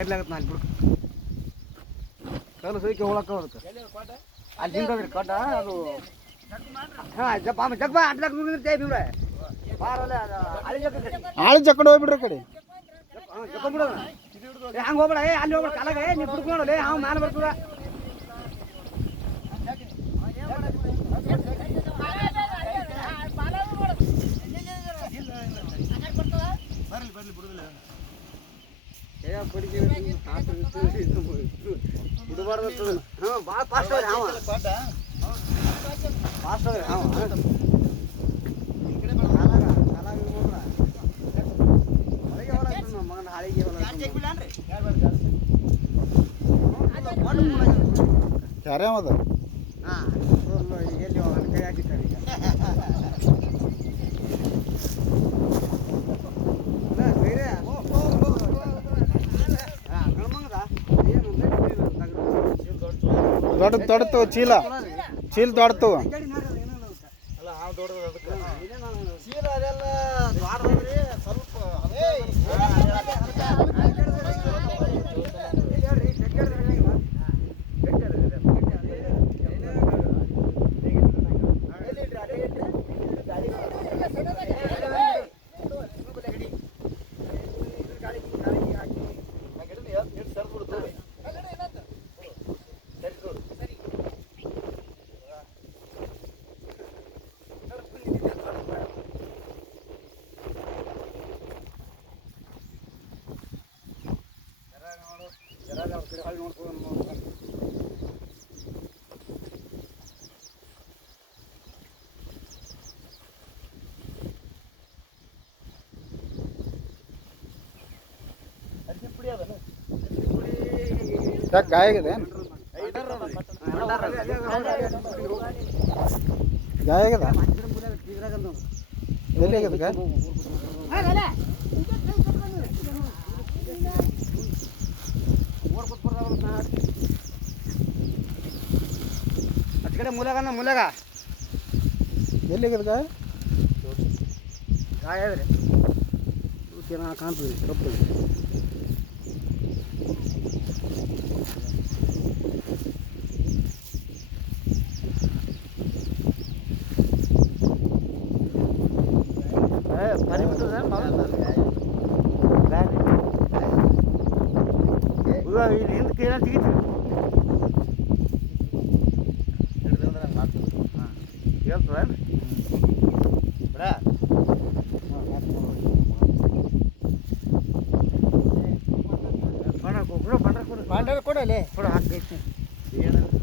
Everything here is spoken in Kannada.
ಕಲ್ಲು ಸೈಕೆ ಹೋಳಕ್ಕ ಅದಕ್ಕೆ ಅಲ್ಲಿಂದ ಕಡ್ಡ ಅದು ಹಾಂ ಜಪ್ಪ ಜಗ್ಬ ಅಡ್ಡಾಗ ನುಗ್ಗಿರ್ತೇ ಬಿವ್ರೆ ಬಾರಲ್ಲ ಆಳಿ ಜಕ್ಕಡೆ ಹೋಗ್ಬಿಡ್ರಿ ಕಡೆ ಜಕ್ಕೊಂಬಿಡೋಣ ಹಂಗೆ ಹೋಗ್ಬೇಡ ಅಲ್ಲಿ ಹೋಗ್ಬೇಡ ಕಾಲಾಗ ನೀವು ಬಿಡ್ಕೊಳ್ಳೋಲ್ಲ ಅವ್ನು ಮ್ಯಾಲೆ ಬರ್ತದ ಬರ್ಲಿ ಬಿಡುದಿಲ್ಲ ಬಿಡಬಾರ್ದು ಹಾಂ ಭಾಳ ಫಾಸ್ಟ್ ಅದ ಹಾಂ ಫಾಸ್ಟ್ ಅದ ಹಾಂ ಮಗನ ಹಾಳಿಗೆ ಯಾರ್ಯಾವದ ಹಾಂ ಎಲ್ಲಿ ಕೈ ಹಾಕಿದ್ದಾರೆ ಈಗ ದೊಡ್ಡ ದೊಡ್ಡತು ಚೀಲ ಚೀಲ ದೊಡ್ಡತು ಚೀಲ ಅದೆಲ್ಲ ದೊಡ್ಡದ್ರಿ ಸ್ವಲ್ಪ ಗಾಯ ಆಗಿದೆ ಗಾಯ ಆಗದ ಎಲ್ಲಿ ಆಗದ ಗಾಯ ಕಡೆ ಮುಲಗ ಎಲ್ಲಿ ಆಗದ ಗಾಯ ಗಾಯ ಆದ್ರೆ ಚೆನ್ನಾಗಿ ಕಾಣ್ತದೆ ಕಪ್ಪು ಇಲ್ಲಿ ಹಿಂದಕ್ಕೆ ಏನೋ ತೆಗಿತೀವಿ ಹಾಂ ಹೇಳ್ತದ ಬಂಡ್ರ ಕೊಡಲೆ ಕೊಡು ಹಾಕೈತಿ ಏನು